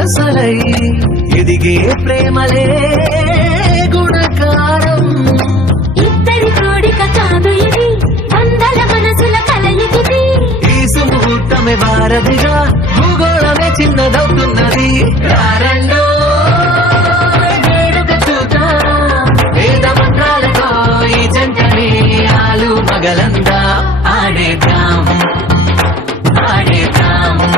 వరసలై ఎదిగే ప్రేమలే గుణకారం. ఇద్దరి కోడిక కాదు ఇది, వందల మనసుల కలయికిది. ఈ సుముహూర్తమే వారధిగా భూగోళమే చిన్నదవుతున్నది. రారండో